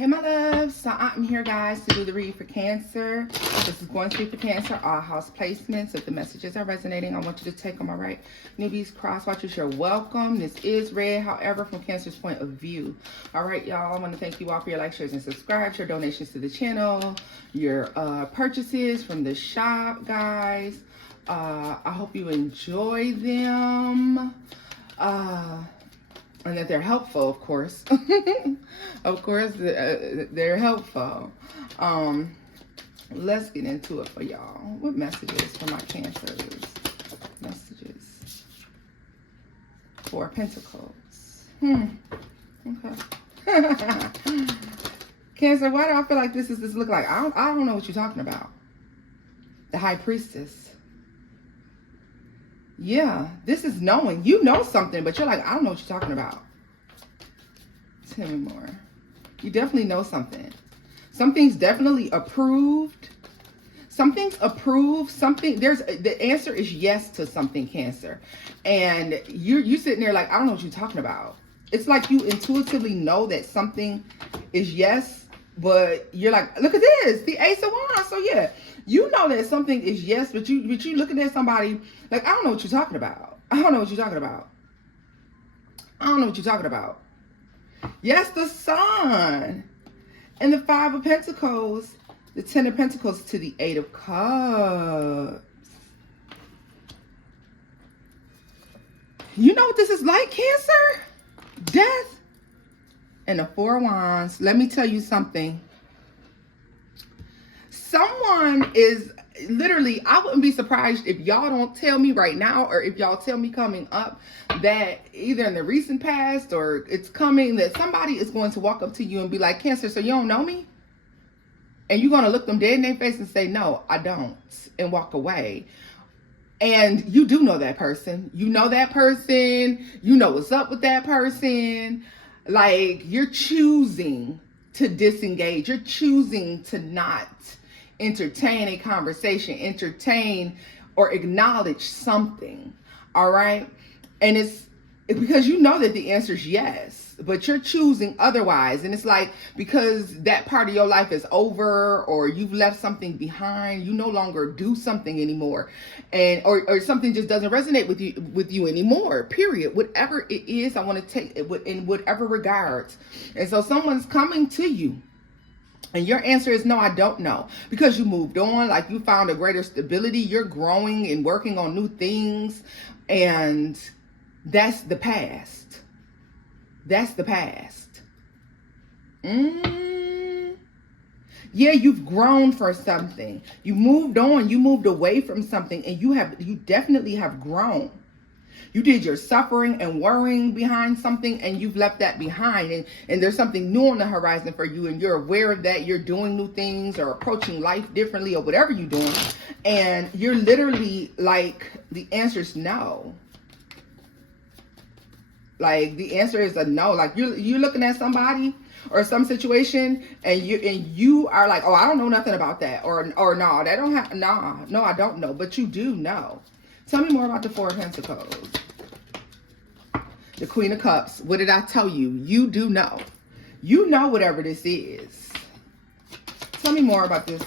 Hey my loves, so I'm here guys to do the read for Cancer. This is going to be for Cancer, all house placements. If the messages are resonating, I want you to take them, all right? Newbies, cross watchers, you're welcome. This is read, however, from Cancer's point of view. All right, y'all, I want to thank you all for your likes, shares, and subscribes, your donations to the channel, your purchases from the shop, guys. I hope you enjoy them. And that they're helpful, of course. Of course, they're helpful. Let's get into it for y'all. What messages for my Cancers? Messages. Four of Pentacles. Okay. Cancer, why do I feel like this look like? I don't know what you're talking about. The High Priestess. Yeah, this is knowing. You know something, but you're like, I don't know what you're talking about. Tell me more. You definitely know something. Something's definitely approved. Something's approved. The answer is yes to something, Cancer. And you sitting there like, I don't know what you're talking about. It's like you intuitively know that something is yes, but you're like, look at this, the Ace of Wands. So yeah, you know that something is yes, but you looking at somebody like, I don't know what you're talking about. I don't know what you're talking about. I don't know what you're talking about. Yes, the Sun and the Five of Pentacles, the Ten of Pentacles to the Eight of Cups. You know what this is like, Cancer? Death and the Four of Wands. Let me tell you something. Someone is literally, I wouldn't be surprised if y'all don't tell me right now, or if y'all tell me coming up that either in the recent past or it's coming, that somebody is going to walk up to you and be like, Cancer, so you don't know me? And you're going to look them dead in their face and say, no, I don't, and walk away. And you do know that person. You know that person. You know what's up with that person. Like, you're choosing to disengage. You're choosing to not entertain a conversation, entertain or acknowledge something. All right. And it's because you know that the answer is yes, but you're choosing otherwise. And it's like, because that part of your life is over, or you've left something behind, you no longer do something anymore. And, or something just doesn't resonate with you anymore, period. Whatever it is, I want to take it in whatever regards. And so someone's coming to you, and your answer is no, I don't know, because you moved on, like you found a greater stability, you're growing and working on new things, and that's the past. That's the past. Yeah, you've grown for something. You moved on, you moved away from something, and you definitely have grown. You did your suffering and worrying behind something, and you've left that behind, and there's something new on the horizon for you, and you're aware of that. You're doing new things or approaching life differently or whatever you're doing, and you're literally like, the answer is no. Like, the answer is a no. Like, you're looking at somebody or some situation, and you are like, oh, I don't know nothing about that, or no, that don't have, no, I don't know, but you do know. Tell me more about the Four of Pentacles. The Queen of Cups. What did I tell you? You do know. You know whatever this is. Tell me more about this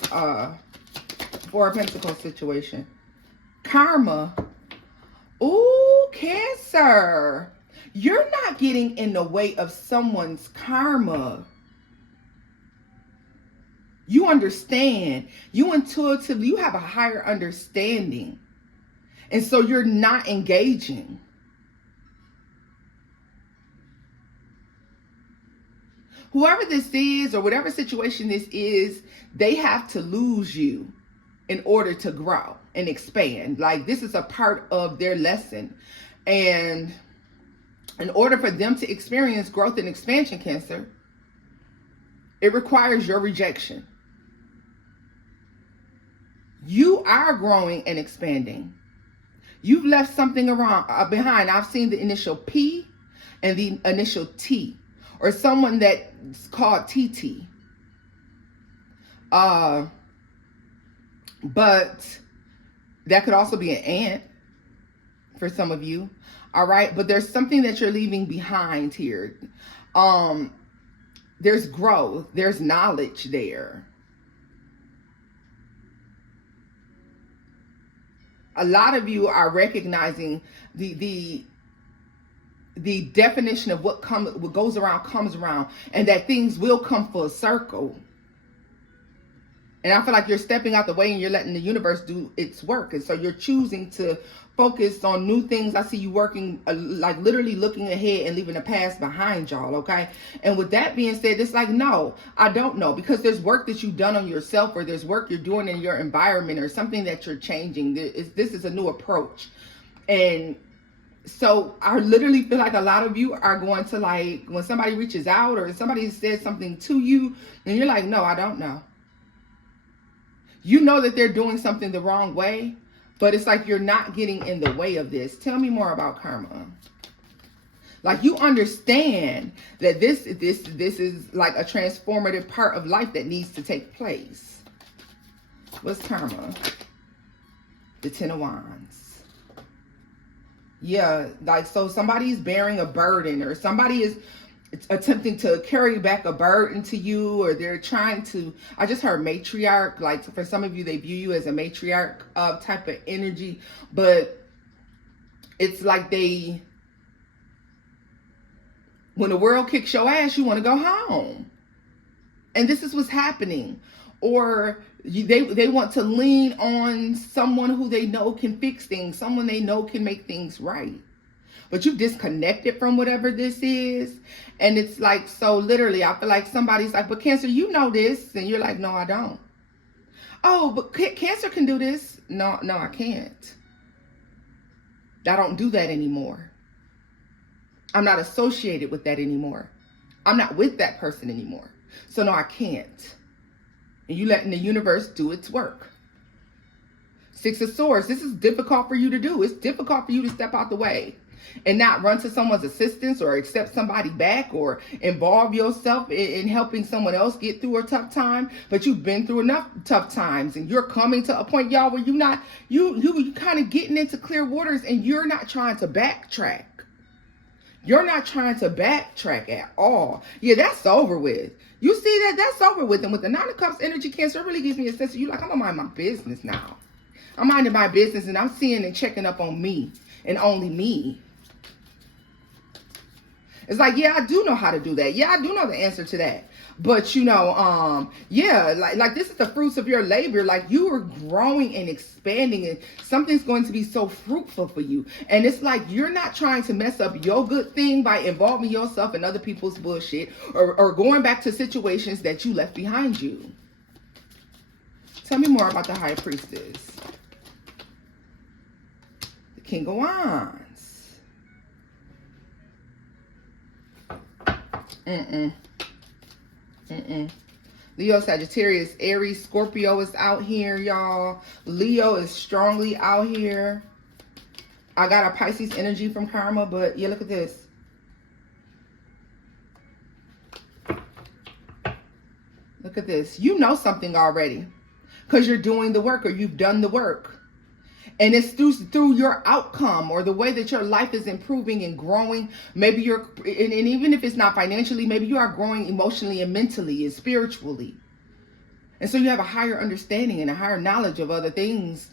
Four of Pentacles situation. Karma. Ooh, Cancer. You're not getting in the way of someone's karma. You understand. You intuitively, you have a higher understanding. And so you're not engaging. Whoever this is, or whatever situation this is, they have to lose you in order to grow and expand. Like, this is a part of their lesson. And in order for them to experience growth and expansion, Cancer, it requires your rejection. You are growing and expanding. You've left something behind. I've seen the initial P and the initial T, or someone that's called TT. But that could also be an aunt for some of you. All right. But there's something that you're leaving behind here. there's growth, there's knowledge there. A lot of you are recognizing the definition of what goes around comes around, and that things will come full circle. And I feel like you're stepping out the way and you're letting the universe do its work. And so you're choosing to focus on new things. I see you working, like literally looking ahead and leaving the past behind, y'all, okay? And with that being said, it's like, no, I don't know. Because there's work that you've done on yourself, or there's work you're doing in your environment, or something that you're changing. This is a new approach. And so I literally feel like a lot of you are going to, like, when somebody reaches out or somebody says something to you, and you're like, no, I don't know. You know that they're doing something the wrong way, but it's like you're not getting in the way of this. Tell me more about karma. Like, you understand that this is like a transformative part of life that needs to take place. What's karma? The Ten of Wands. Yeah, like, so somebody's bearing a burden, or somebody is attempting to carry back a burden to you, or they're trying to, I just heard matriarch, like for some of you, they view you as a matriarch type of energy, but it's like when the world kicks your ass, you want to go home. And this is what's happening. Or they want to lean on someone who they know can fix things, someone they know can make things right. But you've disconnected from whatever this is. And it's like, so literally, I feel like somebody's like, but Cancer, you know this. And you're like, no, I don't. Oh, but Cancer can do this. No, I can't. I don't do that anymore. I'm not associated with that anymore. I'm not with that person anymore. So no, I can't. And you letting the universe do its work. Six of Swords. This is difficult for you to do. It's difficult for you to step out the way and not run to someone's assistance, or accept somebody back, or involve yourself in helping someone else get through a tough time. But you've been through enough tough times, and you're coming to a point, y'all, where you kind of getting into clear waters, and you're not trying to backtrack. You're not trying to backtrack at all. Yeah, that's over with. You see that's over with. And with the Nine of Cups energy, Cancer, it really gives me a sense of you like, I'm gonna mind my business now. I'm minding my business, and I'm seeing and checking up on me and only me. It's like, yeah, I do know how to do that. Yeah, I do know the answer to that. But, yeah, like this is the fruits of your labor. Like, you are growing and expanding, and something's going to be so fruitful for you. And it's like, you're not trying to mess up your good thing by involving yourself in other people's bullshit, or going back to situations that you left behind you. Tell me more about the High Priestess. The King of Wands. Leo, Sagittarius, Aries, Scorpio is out here, y'all. Leo is strongly out here. I got a Pisces energy from karma, but yeah, look at this. Look at this. You know something already because you're doing the work, or you've done the work. And it's through your outcome, or the way that your life is improving and growing. Maybe you're, and even if it's not financially, maybe you are growing emotionally and mentally and spiritually. And so you have a higher understanding and a higher knowledge of other things,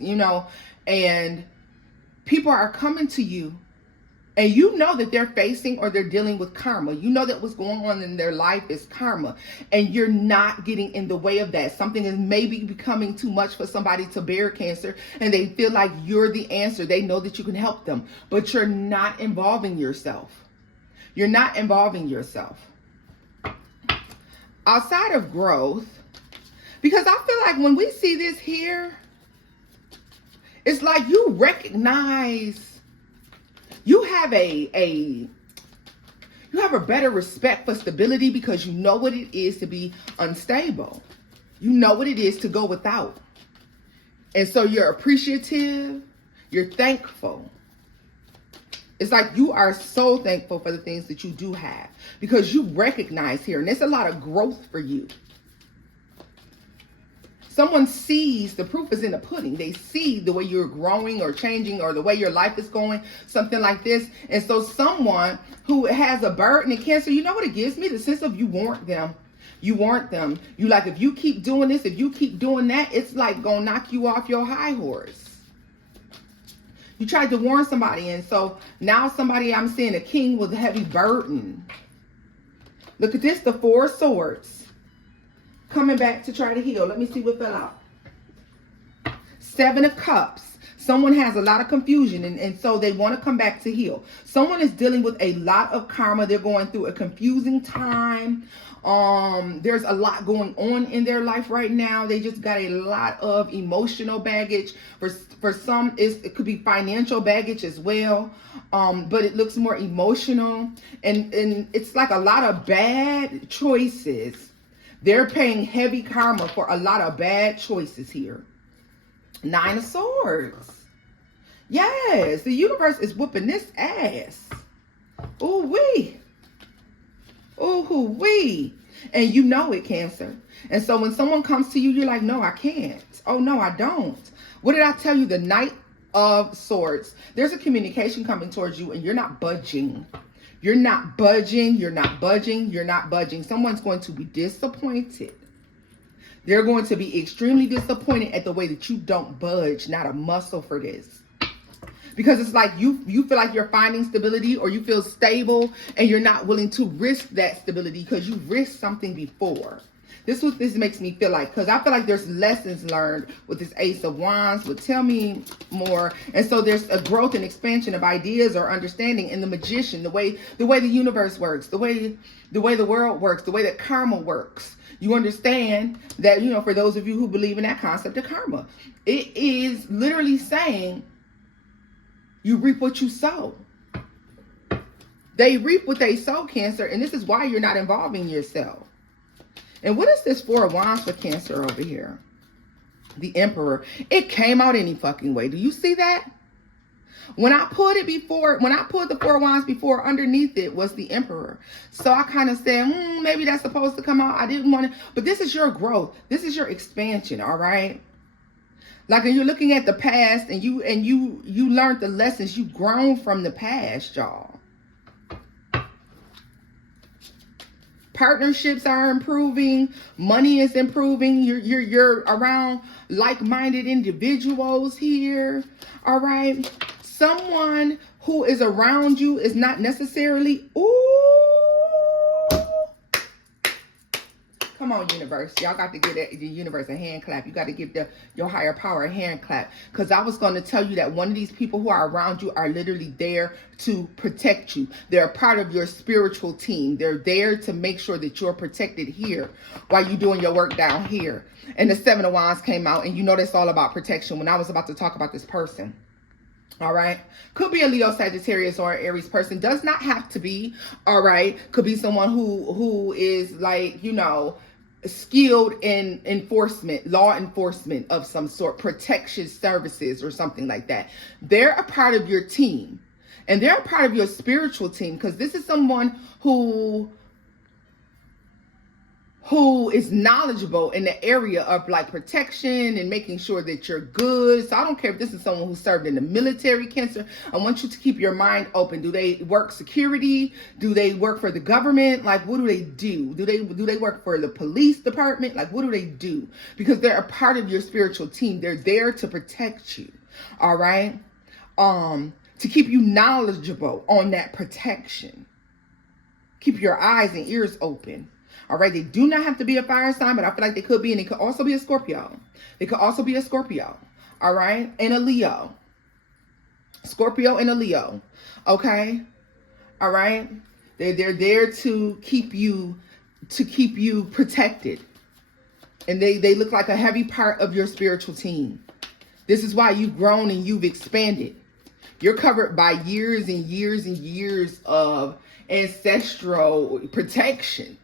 and people are coming to you, and you know that they're facing or they're dealing with karma. You know that what's going on in their life is karma, and you're not getting in the way of that. Something is maybe becoming too much for somebody to bear, Cancer, and they feel like you're the answer. They know that you can help them, but you're not involving yourself. You're not involving yourself. Outside of growth, because I feel like when we see this here, it's like you recognize you have a better respect for stability, because you know what it is to be unstable. You know what it is to go without. And so you're appreciative, you're thankful. It's like you are so thankful for the things that you do have, because you recognize here, and there's a lot of growth for you. Someone sees, the proof is in the pudding. They see the way you're growing or changing or the way your life is going, something like this. And so someone who has a burden in Cancer, you know what it gives me? The sense of you want them. You want them. You like, if you keep doing this, if you keep doing that, it's like gonna knock you off your high horse. You tried to warn somebody, and so now somebody, I'm seeing a king with a heavy burden. Look at this, the 4 of Swords. Coming back to try to heal. Let me see what fell out. 7 of Cups. Someone has a lot of confusion, and so they want to come back to heal. Someone is dealing with a lot of karma. They're going through a confusing time. There's a lot going on in their life right now. They just got a lot of emotional baggage. For some, it could be financial baggage as well. But it looks more emotional, and it's like a lot of bad choices. They're paying heavy karma for a lot of bad choices here. 9 of Swords. Yes, the universe is whooping this ass. Ooh wee. Ooh wee. And you know it, Cancer. And so when someone comes to you, you're like, no, I can't. Oh, no, I don't. What did I tell you? The Knight of Swords. There's a communication coming towards you, and you're not budging. You're not budging. You're not budging. You're not budging. Someone's going to be disappointed. They're going to be extremely disappointed at the way that you don't budge, not a muscle for this. Because it's like you feel like you're finding stability, or you feel stable, and you're not willing to risk that stability because you risked something before. This is what this makes me feel like, because I feel like there's lessons learned with this Ace of Wands. But tell me more. And so there's a growth and expansion of ideas or understanding in the Magician, the way the universe works, the way the world works, the way that karma works. You understand that, you know, for those of you who believe in that concept of karma, it is literally saying you reap what you sow. They reap what they sow, Cancer, and this is why you're not involving yourself. And what is this 4 of Wands for Cancer over here? The Emperor. It came out any fucking way. Do you see that? When I pulled it before, when I pulled the 4 of Wands before, underneath it was the Emperor. So I kind of said, maybe that's supposed to come out. I didn't want to, but this is your growth. This is your expansion, all right? Like, when you're looking at the past, and you learned the lessons, you've grown from the past, y'all. Partnerships are improving. Money is improving. You're around like-minded individuals here, all right? Someone who is around you is not necessarily, come on, universe. Y'all got to give the universe a hand clap. You got to give your higher power a hand clap. Because I was going to tell you that one of these people who are around you are literally there to protect you. They're a part of your spiritual team. They're there to make sure that you're protected here while you're doing your work down here. And the 7 of Wands came out, and you know that's all about protection when I was about to talk about this person. All right. Could be a Leo, Sagittarius, or an Aries person. Does not have to be. All right. Could be someone who is like, you know, skilled in enforcement, law enforcement of some sort, protection services or something like that. They're a part of your team, and they're a part of your spiritual team, because this is someone who is knowledgeable in the area of like protection and making sure that you're good. So I don't care if this is someone who served in the military, Cancer. I want you to keep your mind open. Do they work security? Do they work for the government? Like, what do they do? Do they work for the police department? Like, what do they do? Because they're a part of your spiritual team. They're there to protect you. All right. To keep you knowledgeable on that protection. Keep your eyes and ears open. All right, they do not have to be a fire sign, but I feel like they could be, and it could also be a Scorpio. They could also be a Scorpio, all right, and a Leo. Scorpio and a Leo, okay, all right. They're there to keep you protected, and they look like a heavy part of your spiritual team. This is why you've grown and you've expanded. You're covered by years and years and years of ancestral protection.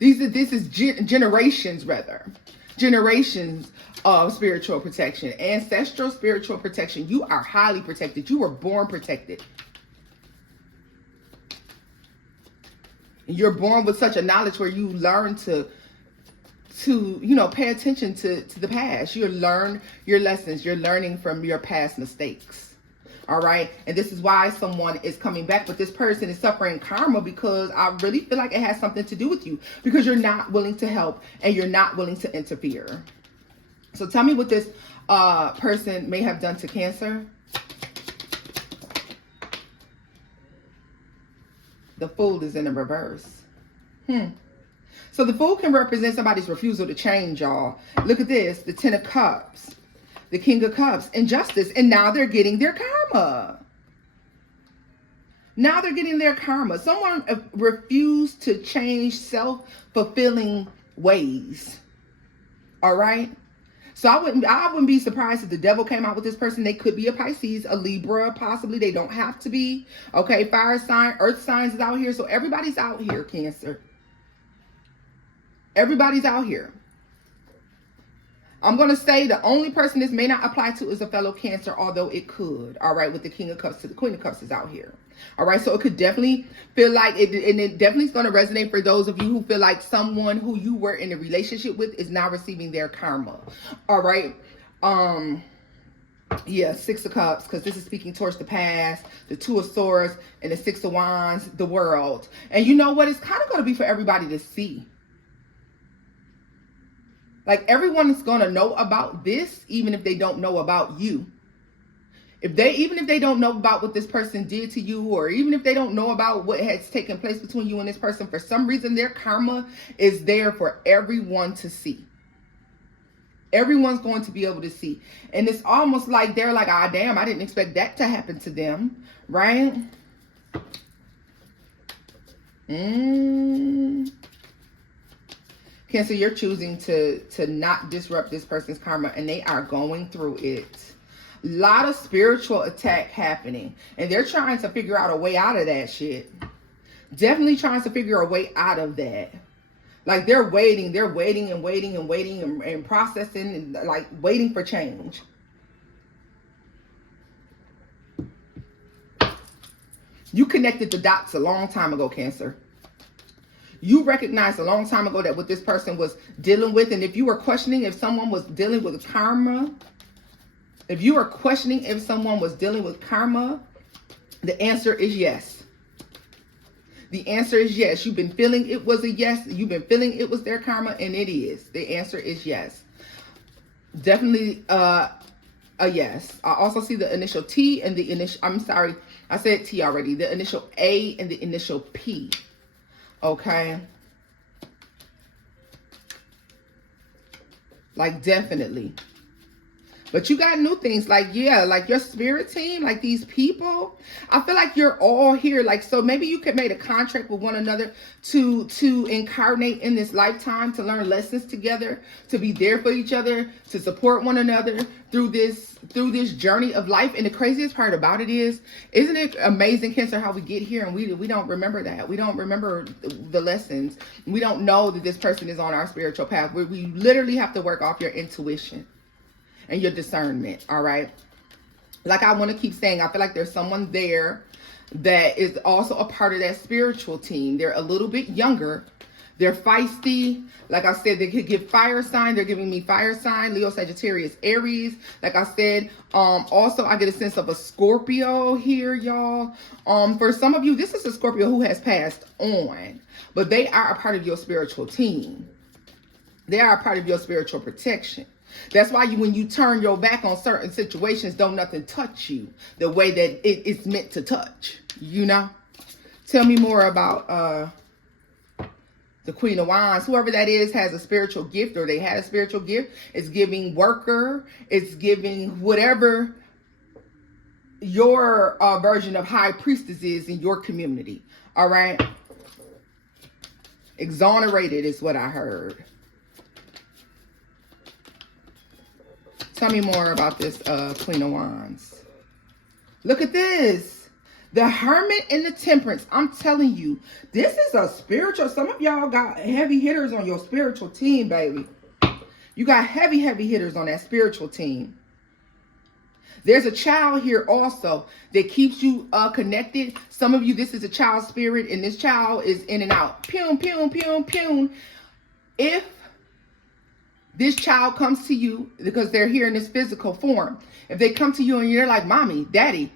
This is generations of spiritual protection, ancestral spiritual protection. You are highly protected. You were born protected. You're born with such a knowledge where you learn to to, you know, pay attention to the past. You learn your lessons. You're learning from your past mistakes. All right. And this is why someone is coming back, but this person is suffering karma because I really feel like it has something to do with you, because you're not willing to help and you're not willing to interfere. So tell me what this person may have done to Cancer. The Fool is in the reverse. So the Fool can represent somebody's refusal to change, y'all. Look at this. The Ten of Cups. The King of Cups. Injustice. And now they're getting their karma. Now they're getting their karma. Someone refused to change self-fulfilling ways. All right? So I wouldn't be surprised if the Devil came out with this person. They could be a Pisces, a Libra, possibly. They don't have to be. Okay, fire sign, earth signs is out here. So everybody's out here, Cancer. Everybody's out here. I'm going to say the only person this may not apply to is a fellow Cancer, although it could. All right, with the King of Cups to the Queen of Cups is out here. All right, so it could definitely feel like it, and it definitely is going to resonate for those of you who feel like someone who you were in a relationship with is now receiving their karma. All right. Yeah, Six of Cups, because this is speaking towards the past, the Two of Swords, and the Six of Wands, the world. And you know what? It's kind of going to be for everybody to see. Like, everyone is going to know about this, even if they don't know about you. Even if they don't know about what this person did to you, or even if they don't know about what has taken place between you and this person, for some reason, their karma is there for everyone to see. Everyone's going to be able to see. And it's almost like they're like, ah, damn, I didn't expect that to happen to them. Right? Cancer, you're choosing to not disrupt this person's karma, and they are going through it. A lot of spiritual attack happening, and they're trying to figure out a way out of that shit. Definitely trying to figure a way out of that. Like, they're waiting and processing, and like waiting for change. You connected the dots a long time ago, Cancer. You recognized a long time ago that what this person was dealing with. And if you were questioning if someone was dealing with karma, the answer is yes. The answer is yes. You've been feeling it was a yes. You've been feeling it was their karma, and it is. The answer is yes. Definitely a yes. I also see the initial T and the initial, I'm sorry, I said T already. The initial A and the initial P. Okay. Like, definitely. But you got new things, like, yeah, like your spirit team, like these people, I feel like you're all here. Like, so maybe you could make a contract with one another to incarnate in this lifetime, to learn lessons together, to be there for each other, to support one another through this journey of life. And the craziest part about it is, isn't it amazing, Cancer, how we get here and we don't remember that. We don't remember the lessons. We don't know that this person is on our spiritual path. We literally have to work off your intuition and your discernment. All right. Like, I want to keep saying, I feel like there's someone there that is also a part of that spiritual team. They're a little bit younger. They're feisty. Like I said, they could give fire sign. They're giving me fire sign, Leo, Sagittarius, Aries. Like I said, also I get a sense of a Scorpio here, y'all. For some of you, this is a Scorpio who has passed on, but they are a part of your spiritual team. They are a part of your spiritual protection. That's why when you turn your back on certain situations, don't nothing touch you the way that it's meant to touch, you know? Tell me more about the Queen of Wands. Whoever that is has a spiritual gift, or they had a spiritual gift. It's giving worker. It's giving whatever your version of high priestess is in your community. All right? Exonerated is what I heard. Tell me more about this Queen of Wands. Look at this. The Hermit and the Temperance. I'm telling you, this is a spiritual. Some of y'all got heavy hitters on your spiritual team, baby. You got heavy hitters on that spiritual team. There's a child here also that keeps you connected. Some of you, this is a child spirit, and this child is in and out. Pew, pew, pew, pew. If this child comes to you because they're here in this physical form. If they come to you and you're like, mommy, daddy,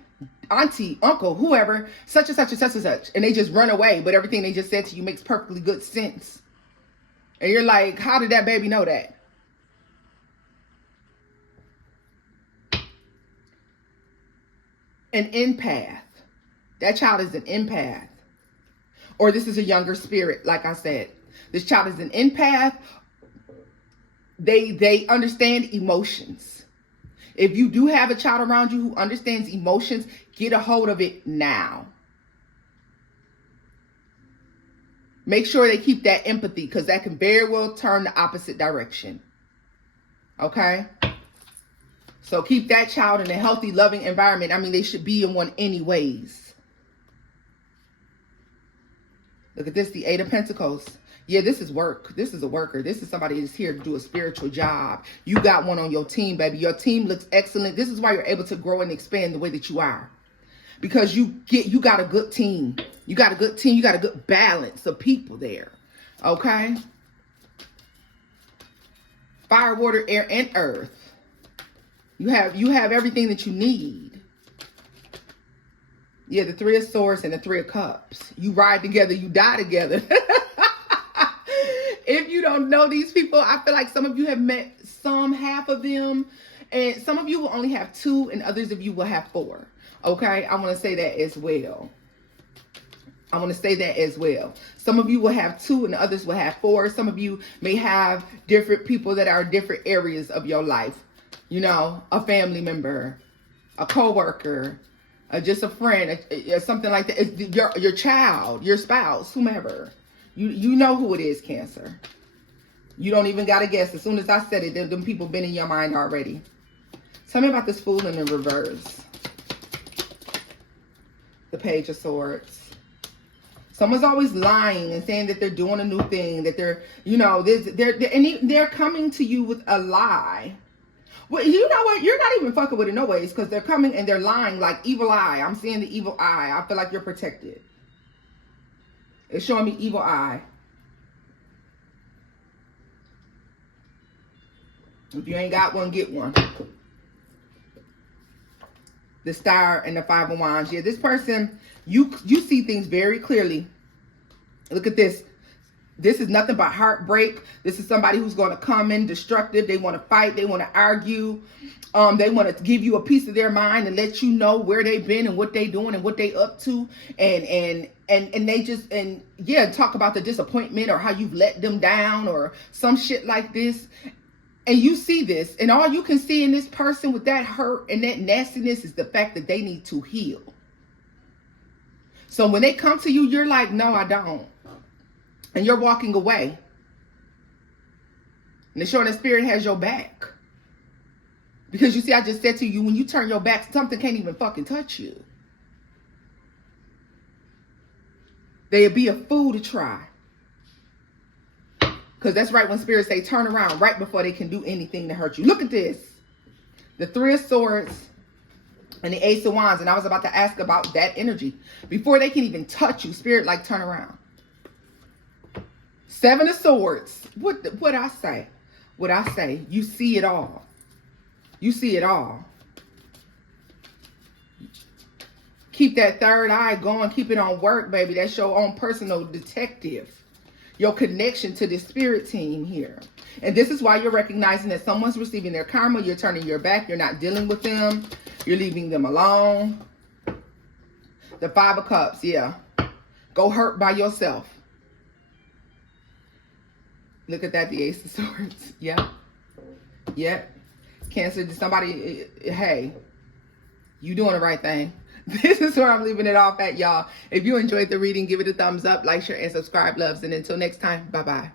auntie, uncle, whoever, such and such and such and such, and they just run away, but everything they just said to you makes perfectly good sense. And you're like, how did that baby know that? An empath. That child is an empath. Or this is a younger spirit, like I said. This child is an empath. They understand emotions. If you do have a child around you who understands emotions, get a hold of it now. Make sure they keep that empathy, because that can very well turn the opposite direction. Okay? So keep that child in a healthy, loving environment. I mean, they should be in one anyways. Look at this, the Eight of Pentacles. Yeah, this is work. This is a worker. This is somebody that's here to do a spiritual job. You got one on your team, baby. Your team looks excellent. This is why you're able to grow and expand the way that you are. Because you got a good team. You got a good team. You got a good balance of people there. Okay? Fire, water, air, and earth. You have everything that you need. Yeah, the Three of Swords and the Three of Cups. You ride together, you die together. If you don't know these people, I feel like some of you have met half of them. And some of you will only have 2 and others of you will have 4. Okay, I want to say that as well. Some of you will have 2 and others will have 4. Some of you may have different people that are in different areas of your life. You know, a family member, a coworker, just a friend, something like that. It's your child, your spouse, whomever. You know who it is, Cancer. You don't even got to guess. As soon as I said it, them people been in your mind already. Tell me about this Fool in the reverse. The Page of Swords. Someone's always lying and saying that they're doing a new thing, that they're, you know, they're coming to you with a lie. Well, you know what? You're not even fucking with it no ways, because they're coming and they're lying like evil eye. I'm seeing the evil eye. I feel like you're protected. It's showing me evil eye. If you ain't got one, get one. The Star and the Five of Wands. Yeah, this person, you see things very clearly. Look at this. This is nothing but heartbreak. This is somebody who's going to come in destructive. They want to fight. They want to argue. They want to give you a piece of their mind and let you know where they've been and what they doing and what they up to. And they just, and yeah, talk about the disappointment or how you've let them down or some shit like this. And you see this, and all you can see in this person with that hurt and that nastiness is the fact that they need to heal. So when they come to you, you're like, no, I don't. And you're walking away. And the showing that spirit has your back. Because you see, I just said to you, when you turn your back, something can't even fucking touch you. They'd be a fool to try. Because that's right when spirits say turn around right before they can do anything to hurt you. Look at this. The Three of Swords and the Ace of Wands. And I was about to ask about that energy. Before they can even touch you, spirit like turn around. Seven of Swords. What I say? What I say? You see it all. You see it all. Keep that third eye going. Keep it on work, baby. That's your own personal detective. Your connection to the spirit team here. And this is why you're recognizing that someone's receiving their karma. You're turning your back. You're not dealing with them. You're leaving them alone. The Five of Cups. Yeah. Go hurt by yourself. Look at that. The Ace of Swords. Yeah. Yeah. Cancer. Somebody. Hey. You doing the right thing. This is where I'm leaving it off at, y'all. If you enjoyed the reading, give it a thumbs up, like, share, and subscribe, loves. And until next time, bye-bye.